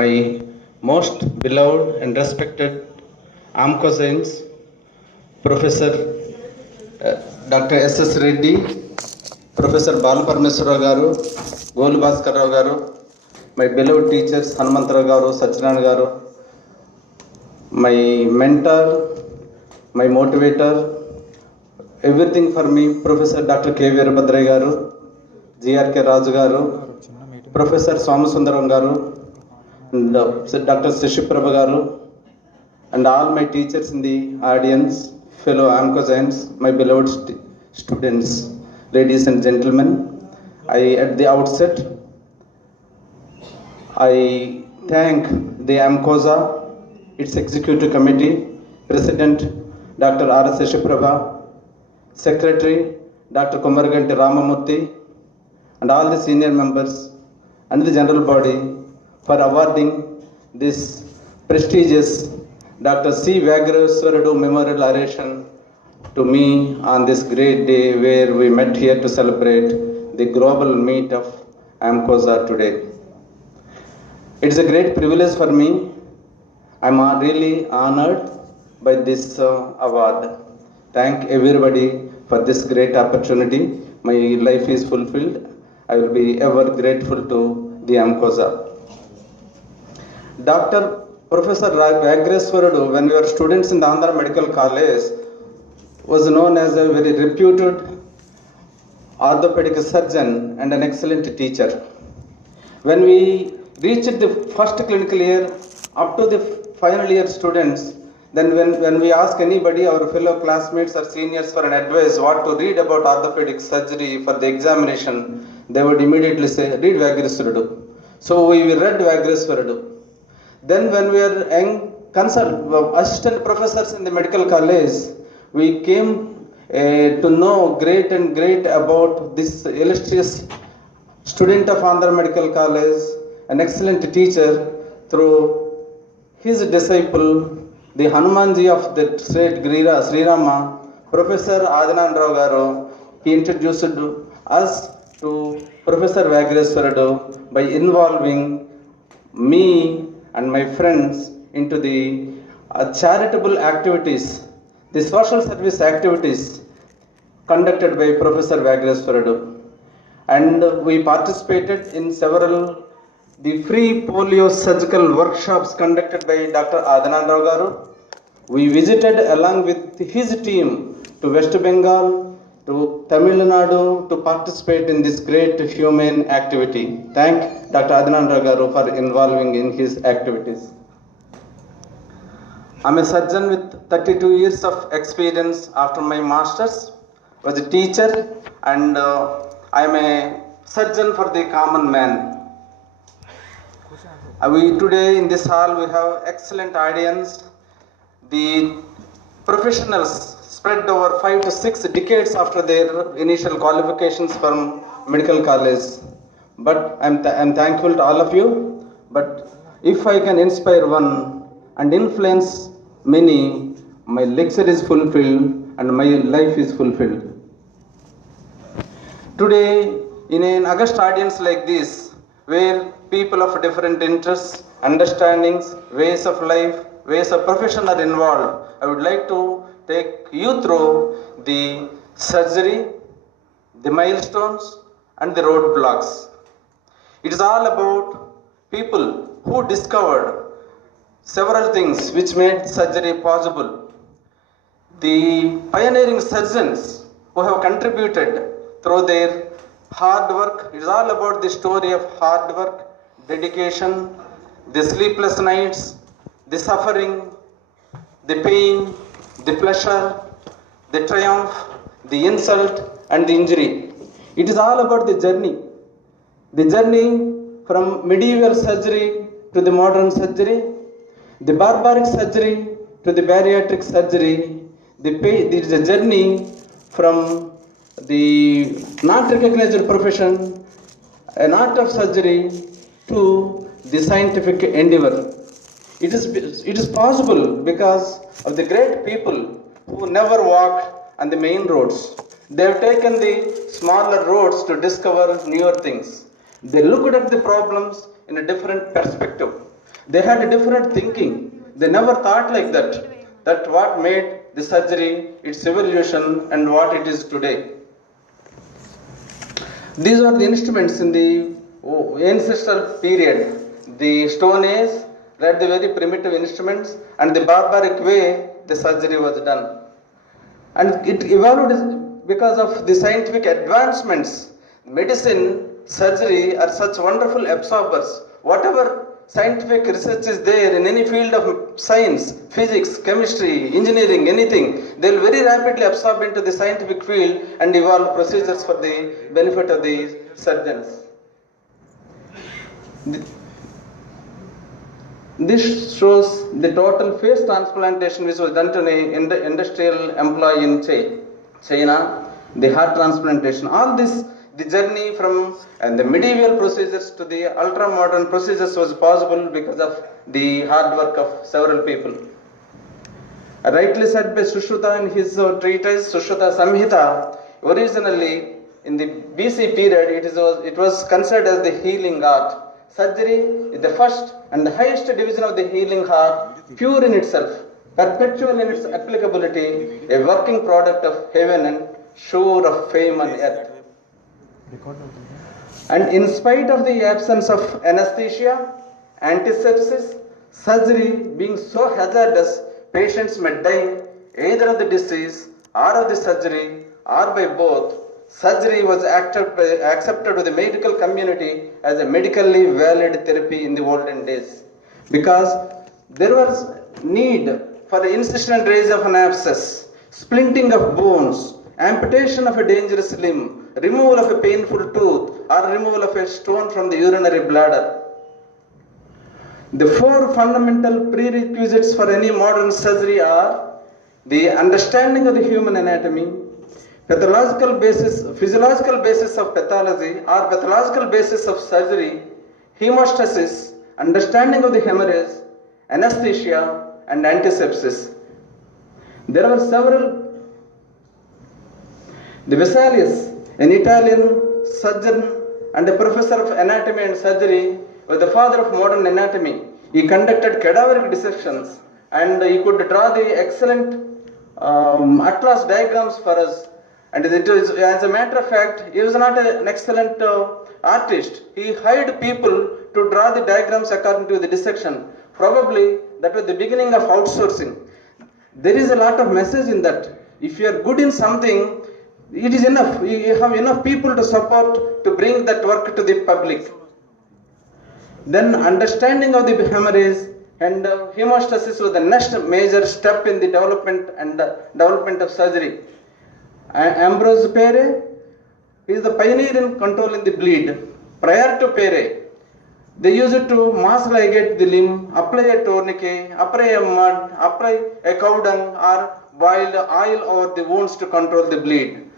my most beloved and respected AMCO Science, Professor Dr. S.S. Reddy, Professor Balu Parmeswara Garu, Golu Bhaskar Rao Garu, my beloved teachers Hanumantarao Garu, Satyanarayana Garu, my mentor, my motivator, everything for me, Professor Dr. K. Veerabhadra Garu, G.R.K. Raju Garu, Professor Somasundaram Garu, and Dr. Sishiprabha Garu, and all my teachers in the audience, fellow AMCO Science, my beloved students, ladies and gentlemen. At the outset, I thank the AMCOSA, its executive committee, President Dr. R. Sishiprabha, Secretary Dr. Kumarganti Ramamurthy, and all the senior members and the general body for awarding this prestigious Dr. C. Vagraswaradu Memorial Oration to me on this great day where we met here to celebrate the global meet of AMCOSA today. It's a great privilege for me. I'm really honored by this award. Thank everybody for this great opportunity. My life is fulfilled. I will be ever grateful to the AMCOSA. Dr. Professor Vagraswaradu, when we were students in the Andhra Medical College, was known as a very reputed orthopedic surgeon and an excellent teacher. When we reached the first clinical year, up to the final year students, then when we ask anybody, our fellow classmates or seniors for an advice what to read about orthopedic surgery for the examination, they would immediately say, read Vagraswaradu. So we read Vagraswaradu. Then when we were young assistant professors in the medical college, we came to know great about this illustrious student of Andhra Medical College, an excellent teacher, through his disciple, the Hanumanji of the state Sri Rama, Professor Adinandarao Garu. He introduced us to Professor Vagraswaradu by involving me and my friends into the charitable activities, the social service activities conducted by Professor Vagraswaradu. And we participated in several the free polio surgical workshops conducted by Dr. Adinandarao Garu. We visited along with his team to West Bengal, to Tamil Nadu to participate in this great humane activity. Thank Dr. Adinandarao Garu for involving in his activities. I'm a surgeon with 32 years of experience after my master's, was a teacher, and I'm a surgeon for the common man. We today in this hall we have excellent audience. The professionals spread over 5 to 6 decades after their initial qualifications from medical college. But I'm thankful to all of you. But if I can inspire one and influence many, my lecture is fulfilled and my life is fulfilled. Today, in an august audience like this, where people of different interests, understandings, ways of life, ways of profession are involved, I would like to take you through the surgery, the milestones, and the roadblocks. It is all about people who discovered several things which made surgery possible. The pioneering surgeons who have contributed through their hard work. It is all about the story of hard work, dedication, the sleepless nights, the suffering, the pain, the pleasure, the triumph, the insult, and the injury. It is all about the journey. The journey from medieval surgery to the modern surgery, the barbaric surgery to the bariatric surgery. There is a journey from the not recognized profession, an art of surgery, to the scientific endeavor. It is possible because of the great people who never walked on the main roads. They have taken the smaller roads to discover newer things. They looked at the problems in a different perspective. They had a different thinking. They never thought like that. That what made the surgery, its evolution, and what it is today. These were the instruments in the ancestral period. The Stone Age had the very primitive instruments, and the barbaric way the surgery was done. And it evolved because of the scientific advancements. Medicine, surgery are such wonderful absorbers. Whatever scientific research is there in any field of science, physics, chemistry, engineering, anything, they will very rapidly absorb into the scientific field and evolve procedures for the benefit of the surgeons. This shows the total face transplantation which was done to an industrial employee in China, the heart transplantation. All this, the journey from the medieval procedures to the ultra-modern procedures was possible because of the hard work of several people. Rightly said by Sushruta in his treatise, Sushruta Samhita, originally in the BC period, it was considered as the healing art. Surgery is the first and the highest division of the healing art, pure in itself, perpetual in its applicability, a working product of heaven and sure of fame on earth. And in spite of the absence of anesthesia, antisepsis, surgery being so hazardous, patients may die either of the disease or of the surgery or by both. Surgery was accepted by the medical community as a medically valid therapy in the olden days, because there was need for incision and raise of an abscess, splinting of bones, amputation of a dangerous limb, removal of a painful tooth, or removal of a stone from the urinary bladder. The four fundamental prerequisites for any modern surgery are the understanding of the human anatomy, physiological basis of pathology or pathological basis of surgery, hemostasis, understanding of the hemorrhage, anesthesia, and antisepsis. There were several. The Vesalius, an Italian surgeon and a professor of anatomy and surgery, was the father of modern anatomy. He conducted cadaveric dissections and he could draw the excellent atlas diagrams for us. And it was, as a matter of fact, he was not an excellent artist. He hired people to draw the diagrams according to the dissection. Probably that was the beginning of outsourcing. There is a lot of message in that. If you are good in something, it is enough. You have enough people to support to bring that work to the public. Then understanding of the hemorrhage and hemostasis was the next major step in the development of surgery. Ambrose Pere is the pioneer in controlling the bleed. Prior to Pere, they used to mass ligate the limb, apply a tourniquet, apply a mud, apply a cow dung, or boil oil over the wounds to control the bleed.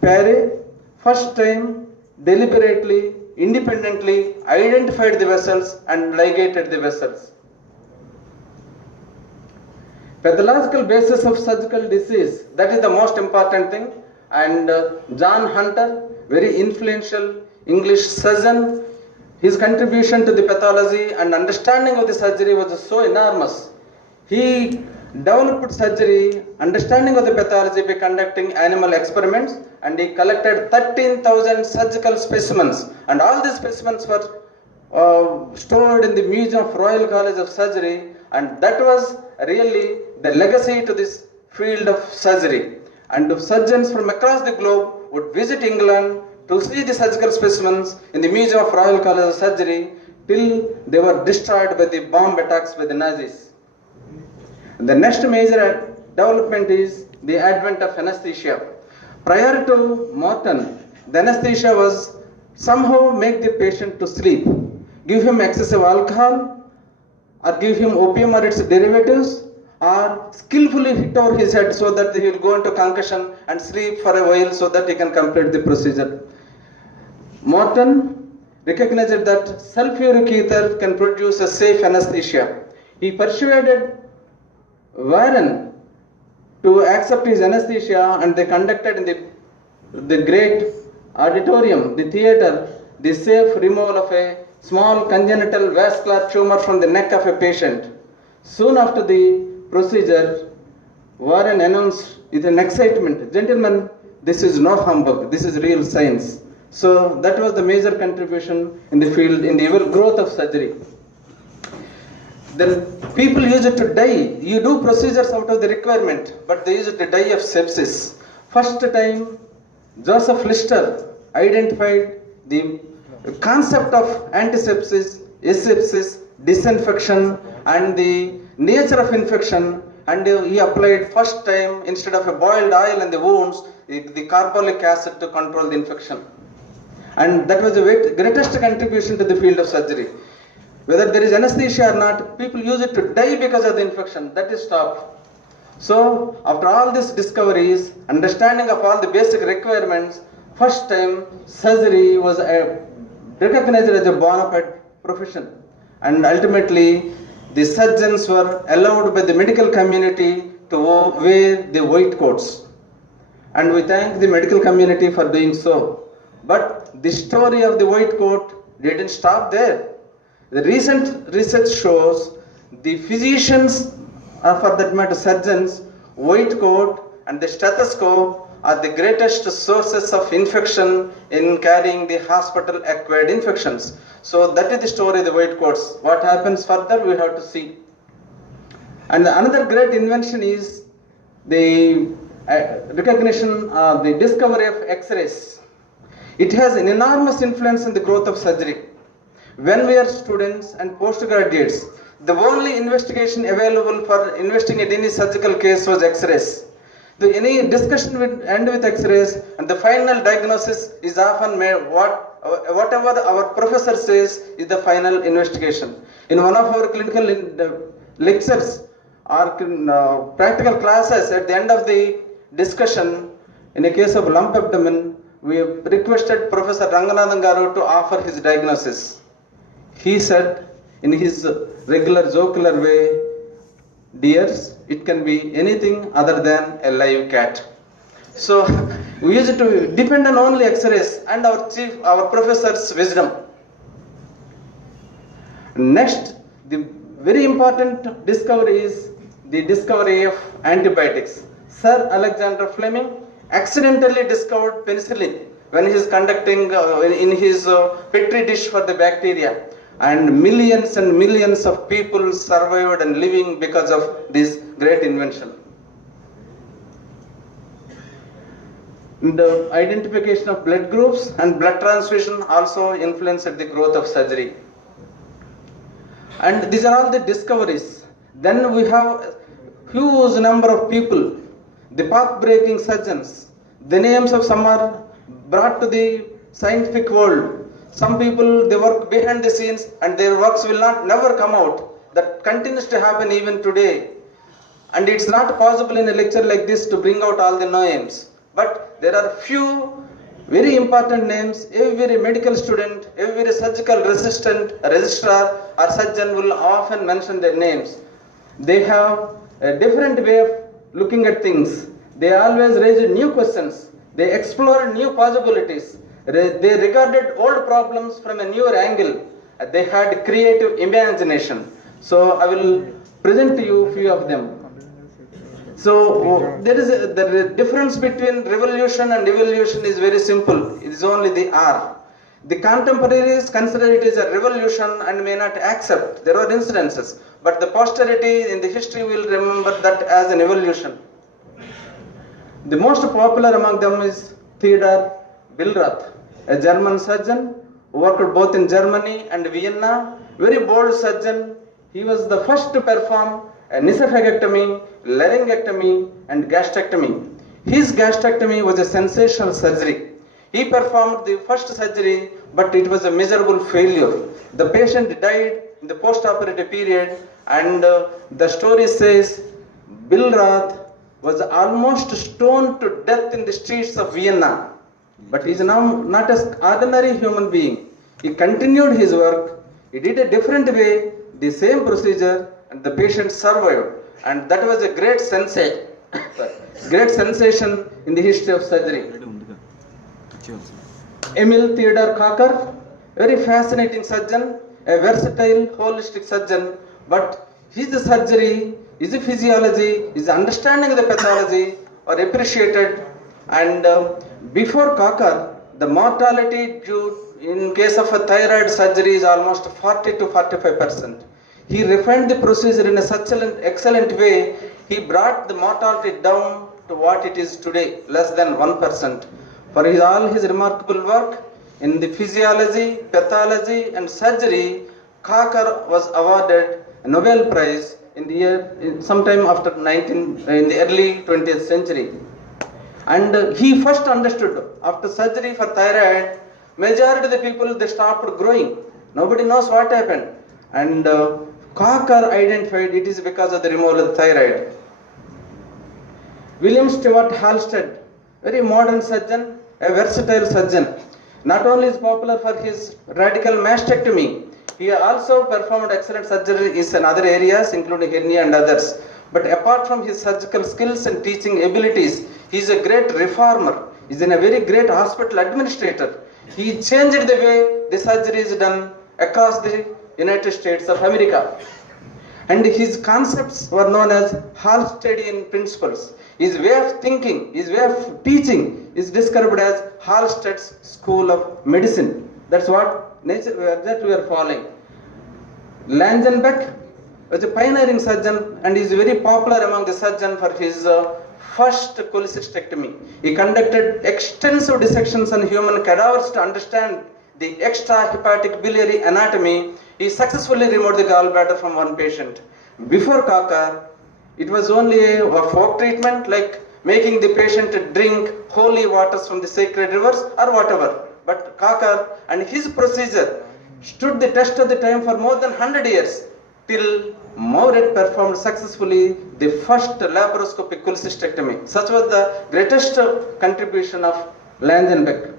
Pere, first time, deliberately, independently identified the vessels and ligated the vessels. Pathological basis of surgical disease, that is the most important thing. And John Hunter, very influential English surgeon, his contribution to the pathology and understanding of the surgery was so enormous. He developed surgery, understanding of the pathology by conducting animal experiments, and he collected 13,000 surgical specimens, and all these specimens were stored in the Museum of Royal College of Surgery, and that was really the legacy to this field of surgery. And surgeons from across the globe would visit England to see the surgical specimens in the Museum of Royal College of Surgery till they were destroyed by the bomb attacks by the Nazis. The next major development is the advent of anesthesia. Prior to Morton, the anesthesia was somehow make the patient to sleep, give him excessive alcohol, or give him opium or its derivatives, or skillfully hit over his head so that he will go into concussion and sleep for a while so that he can complete the procedure. Morton recognized that sulfuric ether can produce a safe anesthesia. He persuaded Warren to accept his anesthesia, and they conducted in the great auditorium, the theater, the safe removal of a small congenital vascular tumor from the neck of a patient. Soon after the procedure, Warren announced with an excitement, "Gentlemen, this is no humbug, this is real science." So that was the major contribution in the field, in the growth of surgery. Then people use it to die. You do procedures out of the requirement, but they use it to die of sepsis. First time, Joseph Lister identified the concept of antisepsis, asepsis, disinfection, and the nature of infection, and he applied first time, instead of a boiled oil in the wounds, the carbolic acid to control the infection. And that was the greatest contribution to the field of surgery. Whether there is anesthesia or not, people use it to die because of the infection. That is stopped. So, after all these discoveries, understanding of all the basic requirements, first time surgery was recognized as a bona fide profession. And ultimately, the surgeons were allowed by the medical community to wear the white coats. And we thank the medical community for doing so. But the story of the white coat didn't stop there. The recent research shows the physicians, or for that matter surgeons, white coat and the stethoscope are the greatest sources of infection in carrying the hospital acquired infections. So that is the story of the white coats. What happens further, we have to see. And another great invention is the recognition, the discovery of X-rays. It has an enormous influence in the growth of surgery. When we are students and postgraduates, the only investigation available for investigating any surgical case was X-rays. Any discussion will end with X-rays, and the final diagnosis is often made. Whatever our professor says is the final investigation. In one of our clinical lectures or practical classes, at the end of the discussion, in a case of lump abdomen, we requested Professor Ranganathan Garu to offer his diagnosis. He said in his regular jocular way, "Dears, it can be anything other than a live cat." So we used to depend on only X-rays and our professor's wisdom. Next, the very important discovery is the discovery of antibiotics. Sir Alexander Fleming accidentally discovered penicillin when he is conducting in his petri dish for the bacteria. And millions of people survived and living because of this great invention. The identification of blood groups and blood transfusion also influenced the growth of surgery. And these are all the discoveries. Then we have a huge number of people, the path-breaking surgeons. The names of some are brought to the scientific world. Some people, they work behind the scenes and their works will never come out. That continues to happen even today. And it's not possible in a lecture like this to bring out all the names. But there are few very important names. Every medical student, every surgical registrar or surgeon will often mention their names. They have a different way of looking at things. They always raise new questions. They explore new possibilities. They regarded old problems from a newer angle. They had creative imagination. So I will present to you a few of them. So there is the difference between revolution and evolution is very simple. It is only the R. The contemporaries consider it as a revolution and may not accept. There are incidences, but the posterity in the history will remember that as an evolution. The most popular among them is Theodor Billrath, a German surgeon who worked both in Germany and Vienna. Very bold surgeon. He was the first to perform a nasophagectomy, laryngectomy, and gastrectomy. His gastrectomy was a sensational surgery. He performed the first surgery, but it was a miserable failure. The patient died in the post-operative period, and the story says Billrath was almost stoned to death in the streets of Vienna. But he is now not an ordinary human being. He continued his work. He did a different way, the same procedure, and the patient survived. And that was a great sensation in the history of surgery. Emil Theodor Kocher, Very fascinating surgeon, a versatile, holistic surgeon, but his surgery, his physiology, his understanding of the pathology are appreciated. And before Kakar, the mortality due in case of a thyroid surgery is almost 40 to 45%. He refined the procedure in a such an excellent way, he brought the mortality down to what it is today, less than 1%. For all his remarkable work in the physiology, pathology and surgery, Kakar was awarded a Nobel Prize in the year, sometime after in the early 20th century. And he first understood, after surgery for thyroid, majority of the people, they stopped growing. Nobody knows what happened. And Kakar identified it is because of the removal of the thyroid. William Stewart Halsted, very modern surgeon, a versatile surgeon. Not only is popular for his radical mastectomy, he also performed excellent surgeries in other areas, including hernia and others. But apart from his surgical skills and teaching abilities, he is a great reformer. He is a very great hospital administrator. He changed the way the surgery is done across the United States of America. And his concepts were known as Halstedian principles. His way of thinking, his way of teaching is described as Halsted's School of Medicine. That's what that we are following. Langenbeck was a pioneering surgeon and is very popular among the surgeons for his first cholecystectomy. He conducted extensive dissections on human cadavers to understand the extrahepatic biliary anatomy. He successfully removed the gallbladder from one patient. Before Kakar, it was only a folk treatment like making the patient drink holy waters from the sacred rivers or whatever. But Kakar and his procedure stood the test of the time for more than 100 years till Mauret performed successfully the first laparoscopic cholecystectomy. Such was the greatest contribution of Langenbeck.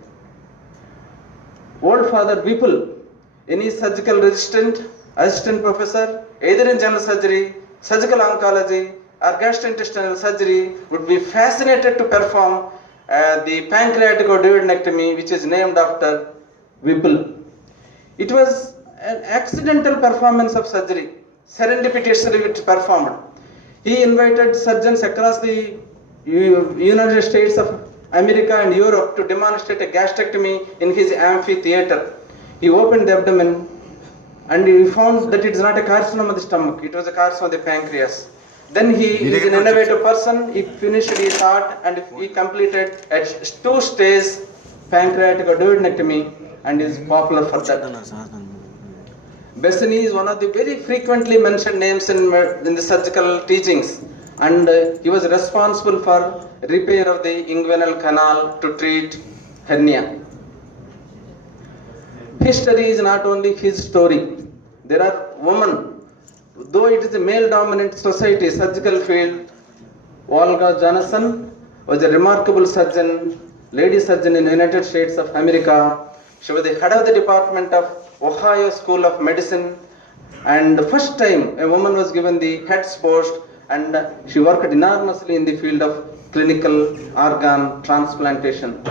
Old Father Whipple, any surgical assistant professor, either in general surgery, surgical oncology or gastrointestinal surgery, would be fascinated to perform the pancreatic duodenectomy, which is named after Whipple. It was an accidental performance of surgery, serendipitously performed. He invited surgeons across the United States of America and Europe to demonstrate a gastrectomy in his amphitheater. He opened the abdomen and he found that it is not a carcinoma of the stomach, it was a carcinoma of the pancreas. Then he is an innovative person, he finished his art and he completed a 2-stage pancreatic duodenectomy and is popular for that. Bessani is one of the very frequently mentioned names in the surgical teachings, and he was responsible for repair of the inguinal canal to treat hernia. History is not only his story. There are women, though it is a male-dominant society, surgical field. Olga Jonasson was a remarkable surgeon, lady surgeon in the United States of America. She was the head of the department of Ohio School of Medicine, and the first time a woman was given the head's post, and she worked enormously in the field of clinical organ transplantation.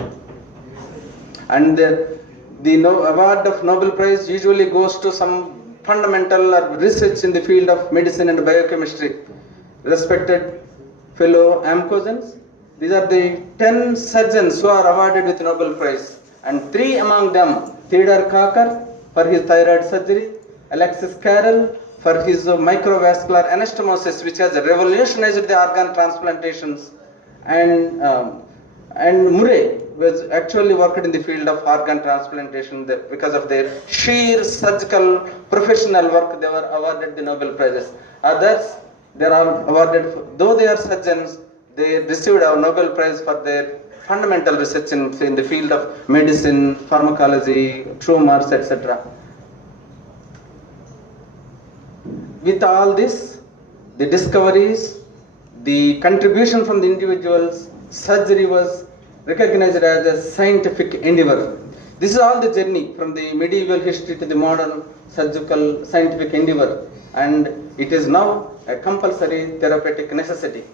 And the award of Nobel Prize usually goes to some fundamental research in the field of medicine and biochemistry. Respected fellow Amcogens, these are the 10 surgeons who are awarded with Nobel Prize, and 3 among them, Theodore Kakar for his thyroid surgery, Alexis Carrel for his microvascular anastomosis, which has revolutionized the organ transplantations, and Murray was actually worked in the field of organ transplantation. Because of their sheer surgical professional work, they were awarded the Nobel Prizes. Others, they are awarded, though they are surgeons, they received a Nobel Prize for their fundamental research in the field of medicine, pharmacology, tumors, etc. With all this, the discoveries, the contribution from the individuals, surgery was recognized as a scientific endeavor. This is all the journey from the medieval history to the modern surgical scientific endeavor, and it is now a compulsory therapeutic necessity.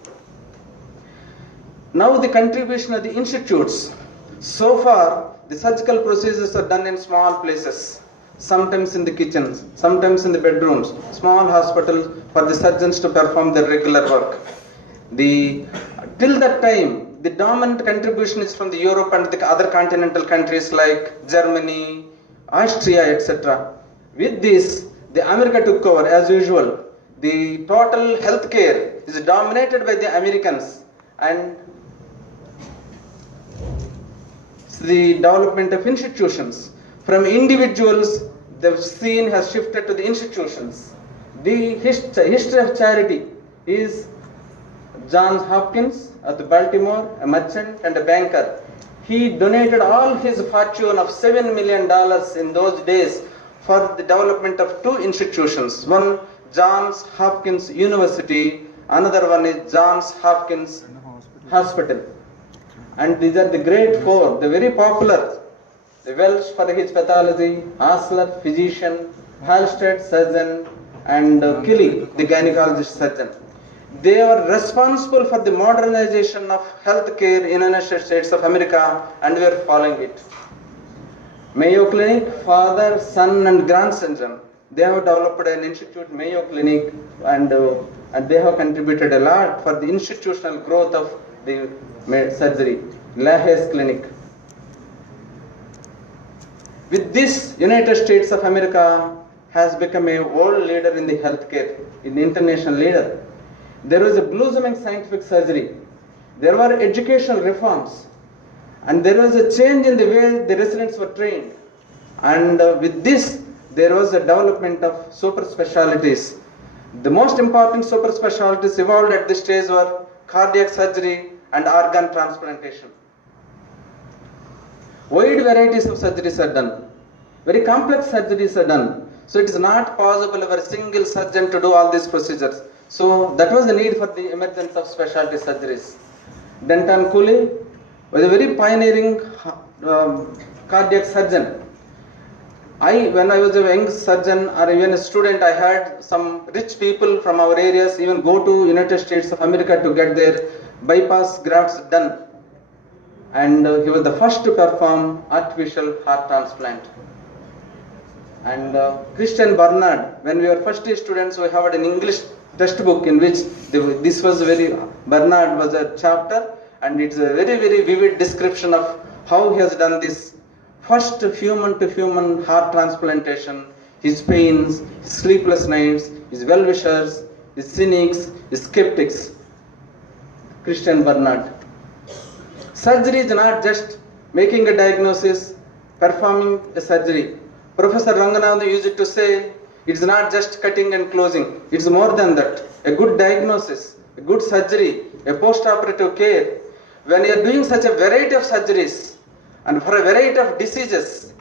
Now the contribution of the institutes. So far, the surgical procedures are done in small places. sometimes in the kitchens, sometimes in the bedrooms, small hospitals for the surgeons to perform their regular work. Till that time, the dominant contribution is from the Europe and the other continental countries like Germany, Austria, etc. With this, the America took over as usual. The total healthcare is dominated by the Americans, and the development of institutions. From individuals, the scene has shifted to the institutions. The history of charity is Johns Hopkins of Baltimore, a merchant and a banker. He donated all his fortune of $7 million in those days for the development of two institutions. One, Johns Hopkins University, another one is Johns Hopkins Hospital. And these are the great four, the very popular. The Welsh for his pathology, Osler, physician, Halsted, surgeon, and Kelly, the gynecologist surgeon. They are responsible for the modernization of healthcare in the United States of America, and we are following it. Mayo Clinic, father, son, and grandson. They have developed an institute, Mayo Clinic, and they have contributed a lot for the institutional growth of the surgery. LaHaye Clinic. With this, United States of America has become a world leader in the healthcare, an international leader. There was a blossoming scientific surgery. There were educational reforms. And there was a change in the way the residents were trained. And with this, there was a development of super specialties. The most important super specialties evolved at this stage were cardiac surgery and organ transplantation. Wide varieties of surgeries are done. Very complex surgeries are done. So it is not possible for a single surgeon to do all these procedures. So that was the need for the emergence of specialty surgeries. Denton Cooley was a very pioneering cardiac surgeon. When I was a young surgeon or even a student, I had some rich people from our areas even go to United States of America to get their bypass grafts done. And he was the first to perform artificial heart transplant. And Christian Barnard, when we were first year students, we had an English textbook in which this was Barnard was a chapter, and it's a very, very vivid description of how he has done this first human to human heart transplantation, his pains, his sleepless nights, his well-wishers, his cynics, his skeptics. Christian Barnard. Surgery is not just making a diagnosis, performing a surgery. Professor Ranganathan used to say, it's not just cutting and closing, it's more than that. A good diagnosis, a good surgery, a post-operative care. When you are doing such a variety of surgeries and for a variety of diseases,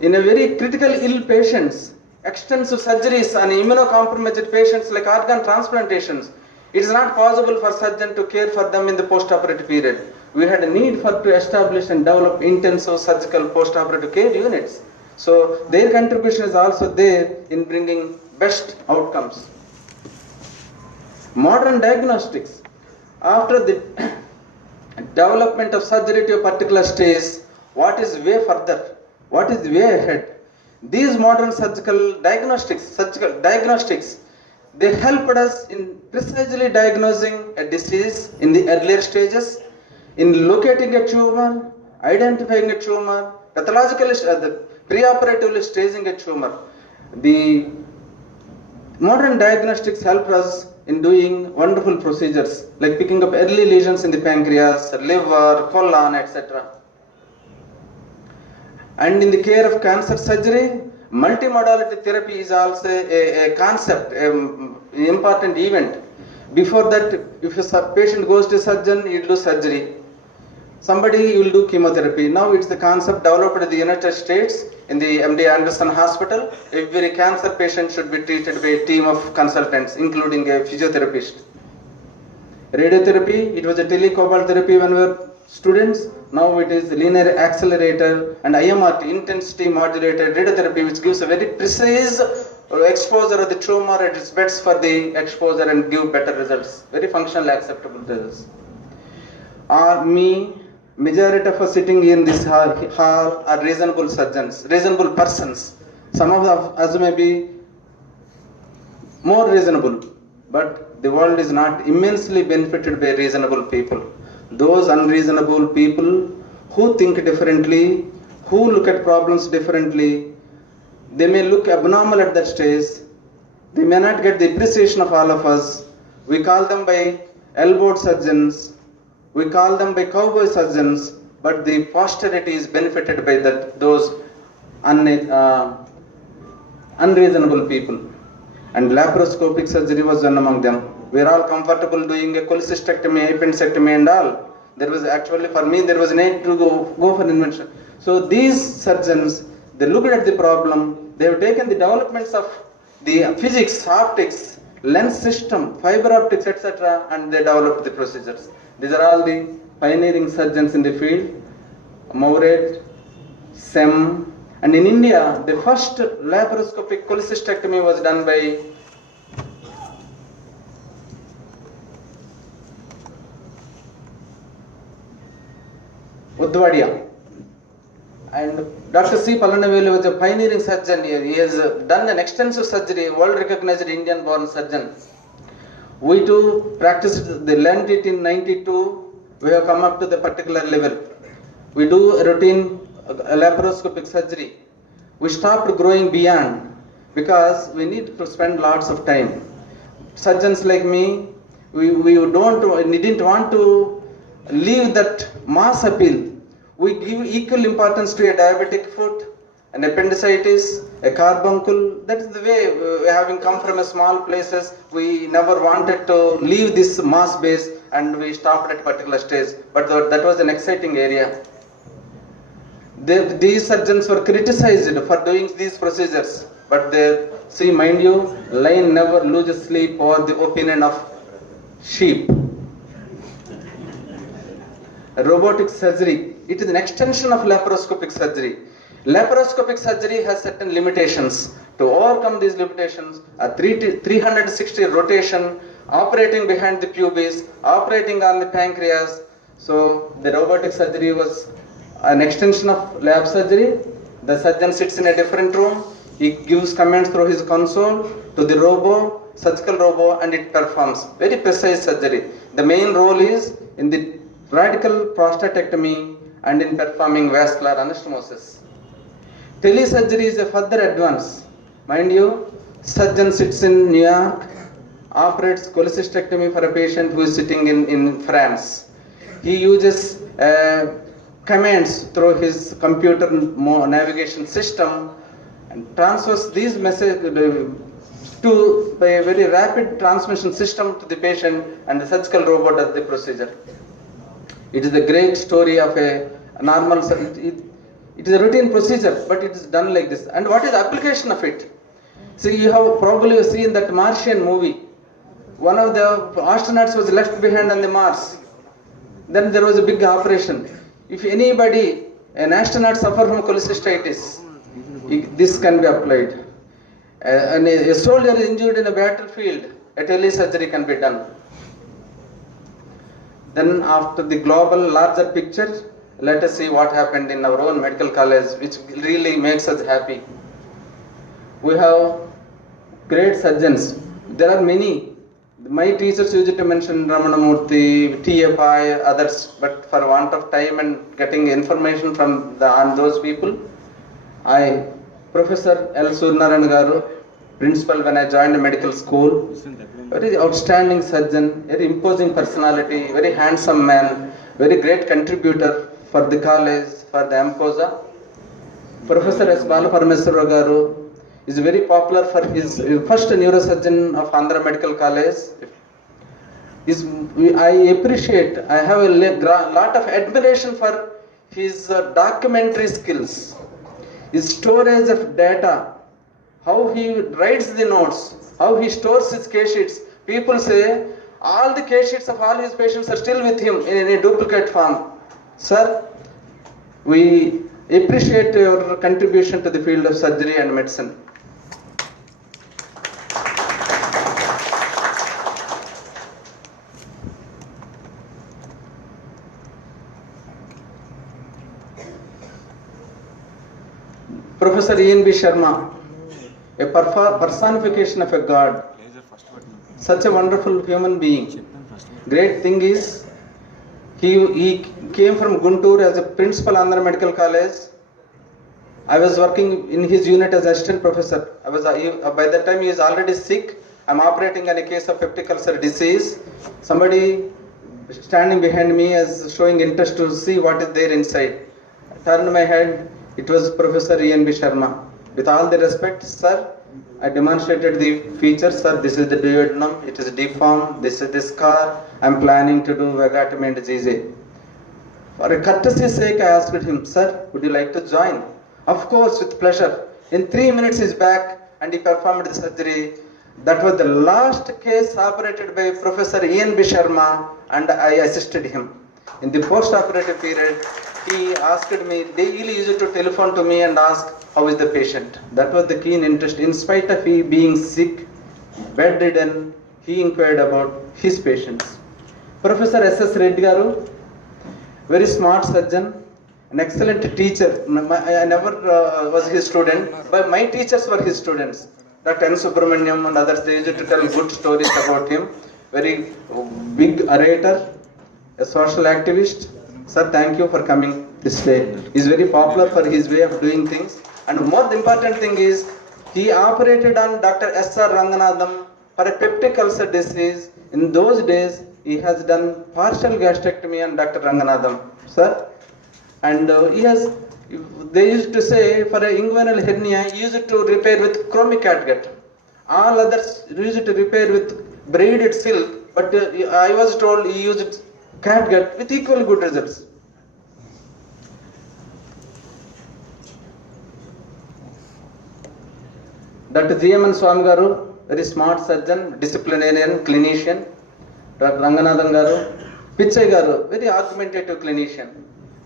in a very critical ill patients, extensive surgeries on immunocompromised patients like organ transplantations, it is not possible for surgeon to care for them in the post-operative period. We had a need to establish and develop intensive surgical post-operative care units. So their contribution is also there in bringing best outcomes. Modern diagnostics. After the development of surgery to a particular stage, what is way further? What is way ahead? These modern surgical diagnostics, they helped us in precisely diagnosing a disease in the earlier stages, in locating a tumor, identifying a tumor, pathologically, preoperatively staging a tumor. The modern diagnostics help us in doing wonderful procedures like picking up early lesions in the pancreas, liver, colon, etc. And in the care of cancer surgery, multimodality therapy is also a concept, an important event. Before that, if a patient goes to a surgeon, he will do surgery. Somebody will do chemotherapy. Now it's the concept developed in the United States in the MD Anderson Hospital. Every cancer patient should be treated by a team of consultants, including a physiotherapist. Radiotherapy, it was a telecobalt therapy when we were students. Now it is linear accelerator and IMRT, intensity modulated radiotherapy, which gives a very precise exposure of the tumor at its best for the exposure and give better results, very functional acceptable results. Majority of us sitting in this hall are reasonable surgeons, reasonable persons. Some of us may be more reasonable, but the world is not immensely benefited by reasonable people. Those unreasonable people who think differently, who look at problems differently, they may look abnormal at that stage. They may not get the appreciation of all of us. We call them by elbowed surgeons, we call them by cowboy surgeons, but the posterity is benefited by those unreasonable people. And laparoscopic surgery was one among them. We are all comfortable doing a cholecystectomy, appendectomy and all. There was actually, for me, there was a need to go for invention. So these surgeons, they looked at the problem, they have taken the developments of the physics, optics, lens system, fiber optics, etc., and they developed the procedures. These are all the pioneering surgeons in the field. Mouret, Sem, and in India, the first laparoscopic cholecystectomy was done by Udvadia. And Dr. C. Palanavelu was a pioneering surgeon here. He has done an extensive surgery, world recognized Indian born surgeon. We too practiced, they learned it in 92, we have come up to the particular level. We do a routine laparoscopic surgery. We stopped growing beyond because we need to spend lots of time. Surgeons like me, we didn't want to leave that mass appeal. We give equal importance to a diabetic foot, an appendicitis, a carbuncle. That is the way, having come from a small places, we never wanted to leave this mass base and we stopped at a particular stage. But that was an exciting area. These surgeons were criticized for doing these procedures. But they, see, mind you, lion never loses sleep over the opinion of sheep. Robotic surgery, it is an extension of laparoscopic surgery. Laparoscopic surgery has certain limitations. To overcome these limitations, a 360 rotation, operating behind the pubis, operating on the pancreas. So the robotic surgery was an extension of lab surgery. The surgeon sits in a different room, he gives commands through his console to the surgical robo, and it performs very precise surgery. The main role is in the radical prostatectomy and in performing vascular anastomosis. Telesurgery is a further advance. Mind you, surgeon sits in New York, operates cholecystectomy for a patient who is sitting in France. He uses commands through his computer navigation system and transfers these messages by a very rapid transmission system to the patient, and the surgical robot does the procedure. It is a great story of a normal, it is a routine procedure, but it is done like this. And what is the application of it? See, you have probably seen that Martian movie. One of the astronauts was left behind on the Mars. Then there was a big operation. If anybody, an astronaut suffer from cholecystitis, this can be applied. And a soldier is injured in a battlefield, a telesurgery can be done. Then after the global larger picture, let us see what happened in our own medical college, which really makes us happy. We have great surgeons. There are many. My teachers used to mention Ramanamurthy, TFI, others, but for want of time and getting information from on those people, Professor L. Surnaran Garu, principal when I joined the medical school, very outstanding surgeon, very imposing personality, very handsome man, very great contributor for the college, for the AMCOSA. Professor S. Balaparameswara Garu is very popular for his first neurosurgeon of Andhra Medical College. I appreciate, I have a lot of admiration for his documentary skills, his storage of data, how he writes the notes, how he stores his case sheets. People say all the case sheets of all his patients are still with him in a duplicate form. Sir, we appreciate your contribution to the field of surgery and medicine. Professor Ian B. Sharma, a personification of a God, such a wonderful human being. Great thing is, he came from Guntur as a principal Andhra Medical College. I was working in his unit as assistant professor. By that time he is already sick. I'm operating on a case of peptic ulcer disease. Somebody standing behind me as showing interest to see what is there inside. I turned my head. It was Professor E.N.B. Sharma. With all the respect, sir, I demonstrated the features. Sir, this is the duodenum. It is deformed. This is the scar. I'm planning to do vagotomy and GZ. For a courtesy's sake, I asked him, sir, would you like to join? Of course, with pleasure. In 3 minutes, he's back and he performed the surgery. That was the last case operated by Professor E.N.B. Sharma, and I assisted him. In the post-operative period, he asked me, daily used to telephone to me and ask, how is the patient? That was the keen interest. In spite of he being sick, bedridden, he inquired about his patients. Professor S.S. Reddy Garu, very smart surgeon, an excellent teacher. I never was his student, but my teachers were his students. Dr. N. Subramaniam and others, they used to tell good stories about him. Very big orator, a social activist. Sir, thank you for coming this day. He's very popular for his way of doing things. And more important thing is, he operated on Dr. S.R. Ranganathan for a peptic ulcer disease. In those days, he has done partial gastrectomy on Dr. Ranganathan, sir. And they used to say for a inguinal hernia, he used to repair with chromic catgut. All others used to repair with braided silk, but I was told he used catgut with equal good results. Dr. G.M.N. Swami Garu, very smart surgeon, disciplinarian, clinician. Dr. Ranganathan Garu, Pichai Garu, very argumentative clinician.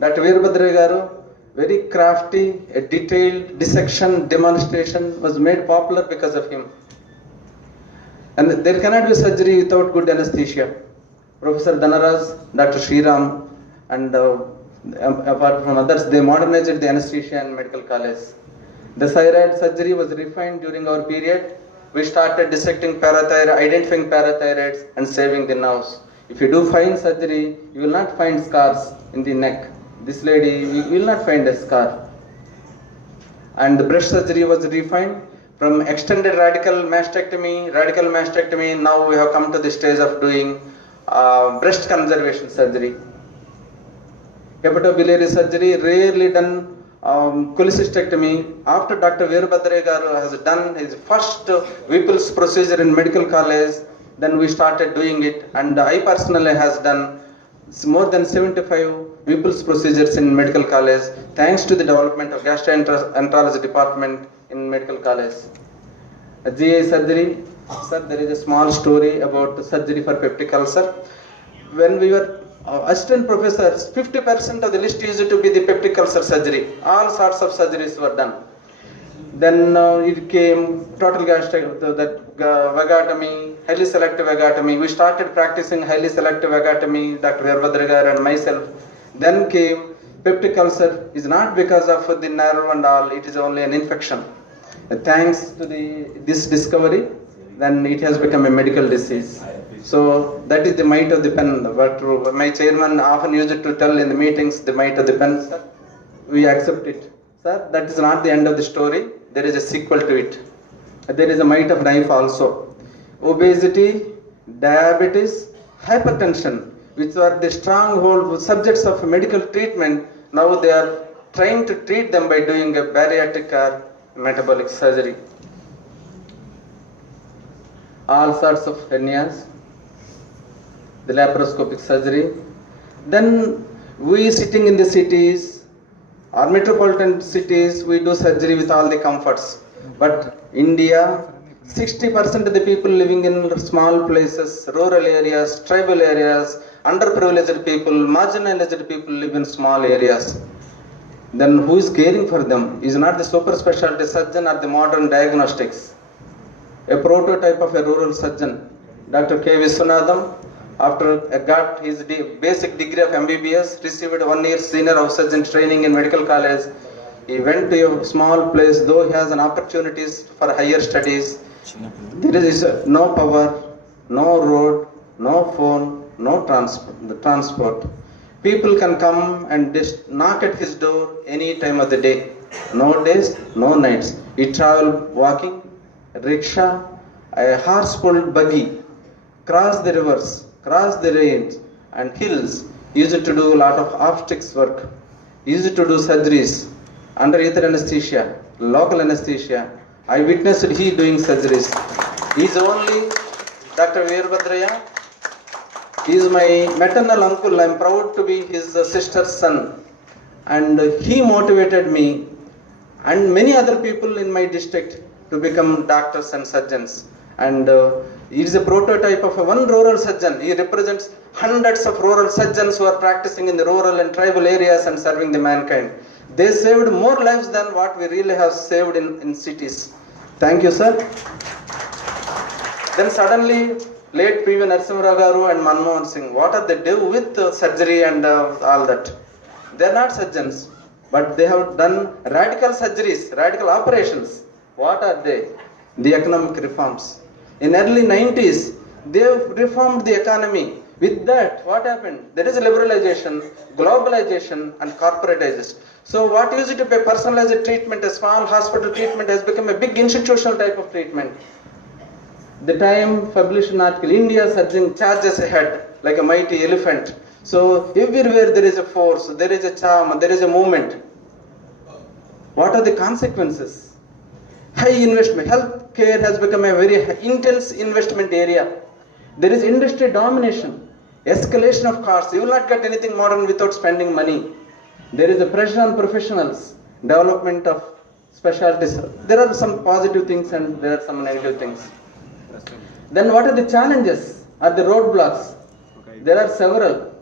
Dr. Veerbhadra Garu, very crafty, a detailed dissection demonstration was made popular because of him. And there cannot be surgery without good anesthesia. Professor Dhanaraj, Dr. Sriram, and apart from others, they modernized the anesthesia in medical college. The thyroid surgery was refined during our period. We started dissecting parathyroid, identifying parathyroids and saving the nerves. If you do fine surgery, you will not find scars in the neck. This lady, you will not find a scar. And the breast surgery was refined from extended radical mastectomy, now we have come to the stage of doing breast conservation surgery. Hepatobiliary surgery, rarely done cholecystectomy. After Dr. Veerbhadra Garu has done his first Whipple's procedure in medical college, then we started doing it, and I personally has done more than 75 Whipple's procedures in medical college, thanks to the development of gastroenterology department in medical college. GI surgery, sir, there is a small story about surgery for peptic ulcer. When we were assistant professors, 50% of the list used to be the peptic ulcer surgery. All sorts of surgeries were done. Then it came total vagotomy, highly selective vagotomy. We started practicing highly selective vagotomy, Dr. Veerbhadra Garu and myself. Then came peptic ulcer is not because of the nerve and all, it is only an infection. Thanks to this discovery, then it has become a medical disease. So that is the might of the pen. But my chairman often used to tell in the meetings, the might of the pen, sir, we accept it. Sir, that is not the end of the story. There is a sequel to it. There is a might of knife also. Obesity, diabetes, hypertension, which were the stronghold subjects of medical treatment, now they are trying to treat them by doing a bariatric or metabolic surgery. All sorts of hernias, the laparoscopic surgery. Then we sitting in the cities or metropolitan cities, we do surgery with all the comforts. But India, 60% of the people living in small places, rural areas, tribal areas, underprivileged people, marginalized people live in small areas. Then who is caring for them? Is not the super specialty surgeon or the modern diagnostics. A prototype of a rural surgeon, Dr. K. Viswanathan, after got his basic degree of MBBS, received 1 year senior house surgeon training in medical college. He went to a small place, though he has an opportunities for higher studies. There is no power, no road, no phone, no transport. People can come and just knock at his door any time of the day. No days, no nights. He traveled walking, rickshaw, a horse-pulled buggy, cross the rivers, cross the rains and hills. He used to do a lot of obstetrics work. He used to do surgeries under ether anesthesia, local anesthesia. I witnessed he doing surgeries. He is only Dr. Veerbhadraya. He is my maternal uncle. I am proud to be his sister's son. And he motivated me and many other people in my district to become doctors and surgeons. And he is a prototype of one rural surgeon. He represents hundreds of rural surgeons who are practicing in the rural and tribal areas and serving the mankind. They saved more lives than what we really have saved in cities. Thank you, sir. Then suddenly, late P.V. Narasimha Rao Garu and Manmohan Singh, what are they do with surgery and all that? They are not surgeons, but they have done radical surgeries, radical operations. What are they? The economic reforms. In early 90s, they reformed the economy. With that, what happened? There is liberalization, globalization, and corporatization. So what used to be a personalized treatment, a small hospital treatment, has become a big institutional type of treatment. The time published an article, India surging charges ahead like a mighty elephant. So everywhere there is a force, there is a charm, there is a movement. What are the consequences? High investment. Healthcare has become a very intense investment area. There is industry domination, escalation of costs. You will not get anything modern without spending money. There is a pressure on professionals, development of specialties. There are some positive things and there are some negative things. Then what are the challenges? Are the roadblocks? There are several.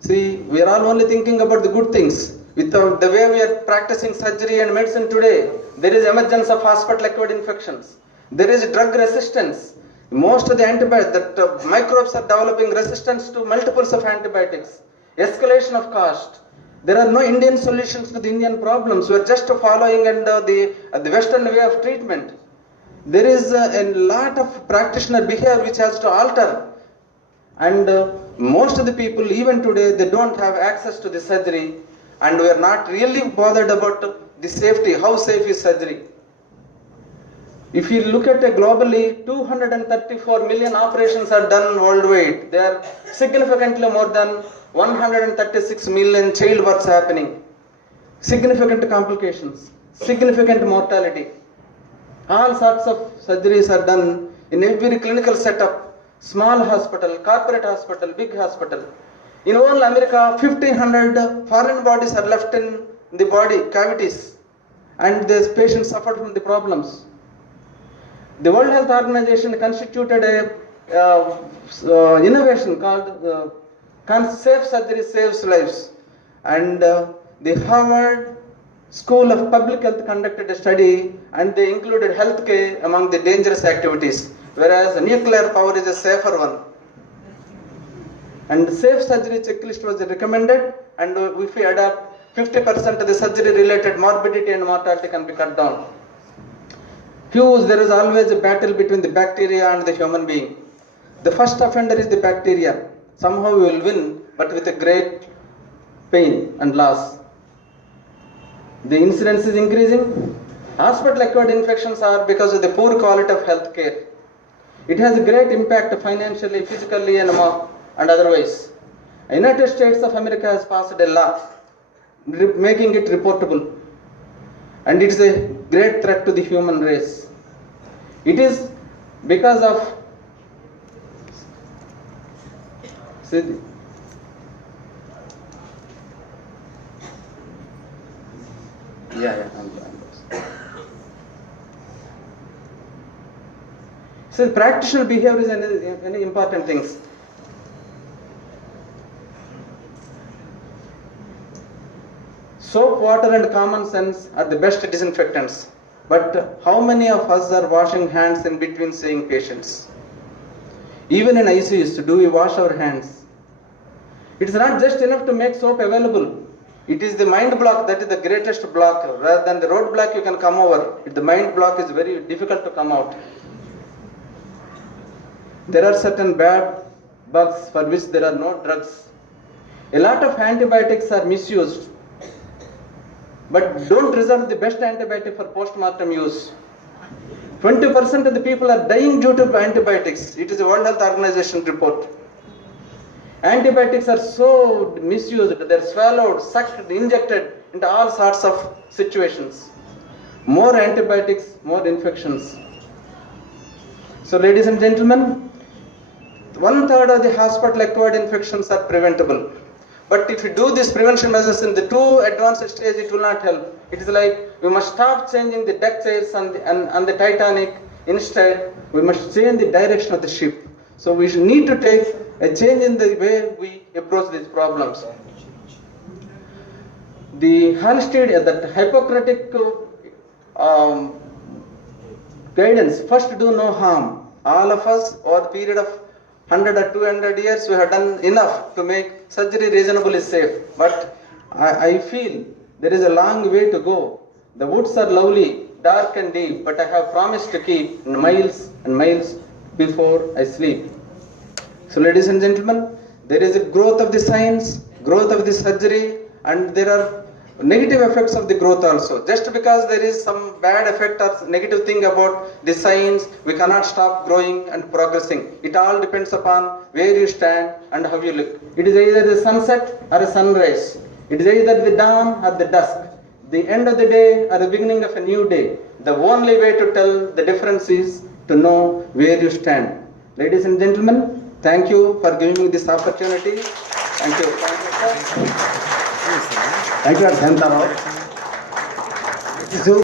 See, we are all only thinking about the good things. Without the way we are practicing surgery and medicine today, there is emergence of hospital-acquired infections. There is drug resistance. Most of the antibiotics, microbes are developing resistance to multiples of antibiotics. Escalation of cost. There are no Indian solutions to the Indian problems. We are just following the Western way of treatment. There is a lot of practitioner behavior which has to alter. And most of the people, even today, they don't have access to the surgery. And we are not really bothered about the safety. How safe is surgery? If you look at it globally, 234 million operations are done worldwide. They are significantly more than 136 million childbirths happening. Significant complications, significant mortality. All sorts of surgeries are done in every clinical setup. Small hospital, corporate hospital, big hospital. In all America, 1,500 foreign bodies are left in the body, cavities. And these patients suffer from the problems. The World Health Organization constituted a innovation called Safe Surgery Saves Lives. And the Harvard School of Public Health conducted a study and they included healthcare among the dangerous activities, whereas nuclear power is a safer one. And the safe surgery checklist was recommended, and if we adopt 50% of the surgery related morbidity and mortality can be cut down. There is always a battle between the bacteria and the human being. The first offender is the bacteria. Somehow we will win, but with a great pain and loss. The incidence is increasing. Hospital-acquired infections are because of the poor quality of health care. It has a great impact financially, physically, and otherwise. United States of America has passed a law making it reportable. And it is a great threat to the human race. It is because of So practitioner behavior is an important things. Soap, water and common sense are the best disinfectants. But how many of us are washing hands in between seeing patients? Even in ICUs, do we wash our hands? It is not just enough to make soap available. It is the mind block that is the greatest block. Rather than the road block you can come over. The mind block is very difficult to come out. There are certain bad bugs for which there are no drugs. A lot of antibiotics are misused, but don't reserve the best antibiotic for post-mortem use. 20% of the people are dying due to antibiotics. It is a World Health Organization report. Antibiotics are so misused, they're swallowed, sucked, injected into all sorts of situations. More antibiotics, more infections. So ladies and gentlemen, 1/3 of the hospital-acquired infections are preventable. But if you do these prevention measures in the too advanced stage, it will not help. It is like we must stop changing the deck chairs on the Titanic. Instead, we must change the direction of the ship. So we need to take a change in the way we approach these problems. The Halstead, that Hippocratic guidance, first do no harm. All of us, over the period of 100 or 200 years, we have done enough to make surgery reasonably safe. But I feel there is a long way to go. The woods are lovely, dark and deep, but I have promised to keep miles and miles before I sleep. So ladies and gentlemen, there is a growth of the science, growth of the surgery, and there are negative effects of the growth also. Just because there is some bad effect or negative thing about the science, we cannot stop growing and progressing. It all depends upon where you stand and how you look. It is either the sunset or a sunrise. It is either the dawn or the dusk, the end of the day or the beginning of a new day. The only way to tell the difference is to know where you stand. Ladies and gentlemen, thank you for giving me this opportunity. Thank you. Thank you, Adhyantarav.